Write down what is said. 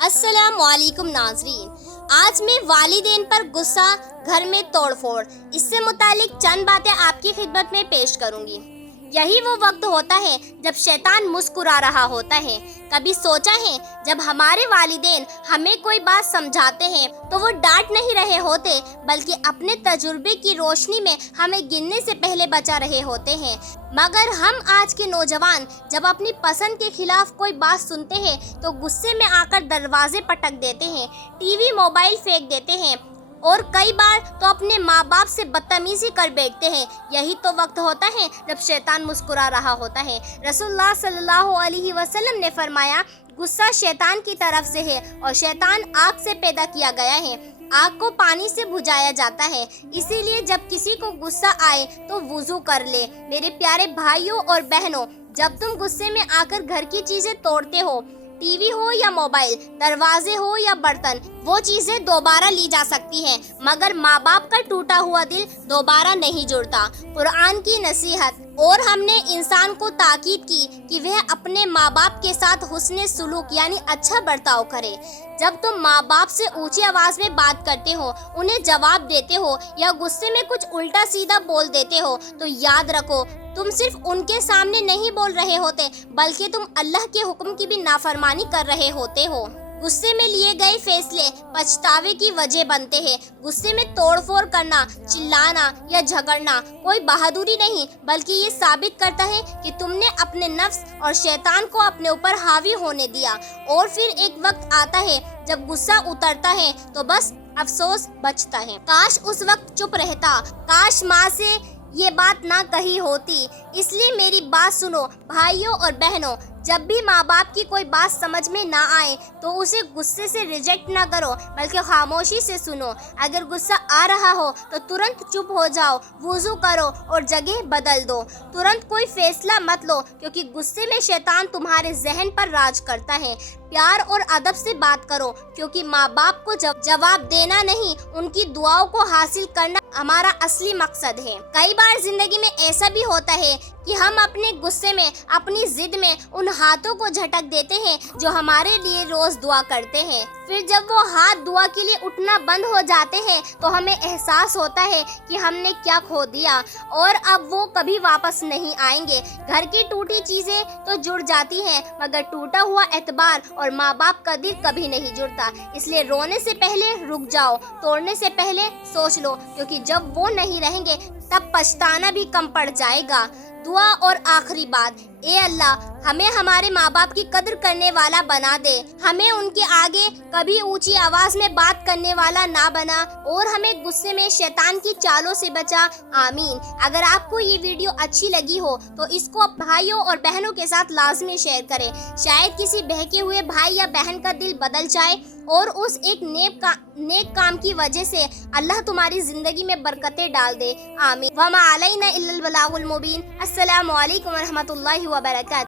अस्सलाम वालेकुम नाज़रीन। आज मैं वालिदैन पर गुस्सा, घर में तोड़फोड़, इससे मुतालिक चंद बातें आपकी खिदमत में पेश करूंगी। यही वो वक्त होता है जब शैतान मुस्कुरा रहा होता है। कभी सोचा है जब हमारे वालिदैन हमें कोई बात समझाते हैं तो वो डांट नहीं रहे होते, बल्कि अपने तजुर्बे की रोशनी में हमें गिनने से पहले बचा रहे होते हैं। मगर हम आज के नौजवान जब अपनी पसंद के खिलाफ कोई बात सुनते हैं तो गुस्से में आकर दरवाजे पटक देते हैं, टीवी मोबाइल फेंक देते हैं और कई बार तो अपने माँ बाप से बदतमीजी कर बैठते हैं। यही तो वक्त होता है जब शैतान मुस्कुरा रहा होता है। रसूलुल्लाह सल्लल्लाहु अलैहि वसल्लम ने फरमाया, गुस्सा शैतान की तरफ से है और शैतान आग से पैदा किया गया है। आग को पानी से बुझाया जाता है, इसीलिए जब किसी को गुस्सा आए तो वुज़ू कर ले। मेरे प्यारे भाइयों और बहनों, जब तुम गुस्से में आकर घर की चीज़ें तोड़ते हो, टीवी हो या मोबाइल, दरवाजे हो या बर्तन, वो चीज़ें दोबारा ली जा सकती हैं, मगर माँ बाप का टूटा हुआ दिल दोबारा नहीं जुड़ता। कुरान की नसीहत और हमने इंसान को ताकीद की कि वह अपने माँ बाप के साथ हुस्ने सुलूक यानी अच्छा बर्ताव करे। जब तुम माँ बाप से ऊंची आवाज़ में बात करते हो, उन्हें जवाब देते हो या गुस्से में कुछ उल्टा सीधा बोल देते हो, तो याद रखो तुम सिर्फ उनके सामने नहीं बोल रहे होते, बल्कि तुम अल्लाह के हुक्म की भी नाफरमानी कर रहे होते हो। गुस्से में लिए गए फैसले पछतावे की वजह बनते हैं। गुस्से में तोड़फोड़ करना, चिल्लाना या झगड़ना कोई बहादुरी नहीं, बल्कि ये साबित करता है कि तुमने अपने नफ्स और शैतान को अपने ऊपर हावी होने दिया। और फिर एक वक्त आता है जब गुस्सा उतरता है तो बस अफसोस बचता है। काश उस वक्त चुप रहता, काश माँ से ये बात ना कही होती। इसलिए मेरी बात सुनो भाइयों और बहनों, जब भी माँ बाप की कोई बात समझ में ना आए तो उसे गुस्से से रिजेक्ट ना करो, बल्कि खामोशी से सुनो। अगर गुस्सा आ रहा हो तो तुरंत चुप हो जाओ, वुज़ू करो और जगह बदल दो। तुरंत कोई फैसला मत लो, क्योंकि गुस्से में शैतान तुम्हारे जहन पर राज करता है। प्यार और अदब से बात करो, क्योंकि माँ बाप को जवाब देना नहीं, उनकी दुआओं को हासिल करना हमारा असली मकसद है। कई बार जिंदगी में ऐसा भी होता है कि हम अपने गुस्से में, अपनी जिद में उन हाथों को झटक देते हैं जो हमारे लिए रोज दुआ करते हैं। फिर जब वो हाथ दुआ के लिए उठना बंद हो जाते हैं तो हमें एहसास होता है कि हमने क्या खो दिया और अब वो कभी वापस नहीं आएंगे। घर की टूटी चीजें तो जुड़ जाती हैं, मगर टूटा हुआ एतबार और माँ बाप का दिल कभी नहीं जुड़ता। इसलिए रोने से पहले रुक जाओ, तोड़ने से पहले सोच लो, क्योंकि जब वो नहीं रहेंगे तब पछताना भी कम पड़ जाएगा। दुआ और आखिरी बात, ए अल्लाह हमें हमारे माँ बाप की कदर करने वाला बना दे, हमें उनके आगे कभी ऊंची आवाज में बात करने वाला ना बना और हमें गुस्से में शैतान की चालों से बचा। आमीन। अगर आपको ये वीडियो अच्छी लगी हो तो इसको भाइयों और बहनों के साथ लाजमी शेयर करें। शायद किसी बहके हुए भाई या बहन का दिल बदल जाए और उस एक नेक काम की वजह से अल्लाह तुम्हारी जिंदगी में बरकतें डाल दे। आमीन। वमा अलैना इल्लल बलागुल मुबीन। अस्सलामु अलैकुम व रहमतुल्लाहि व बरकातहू।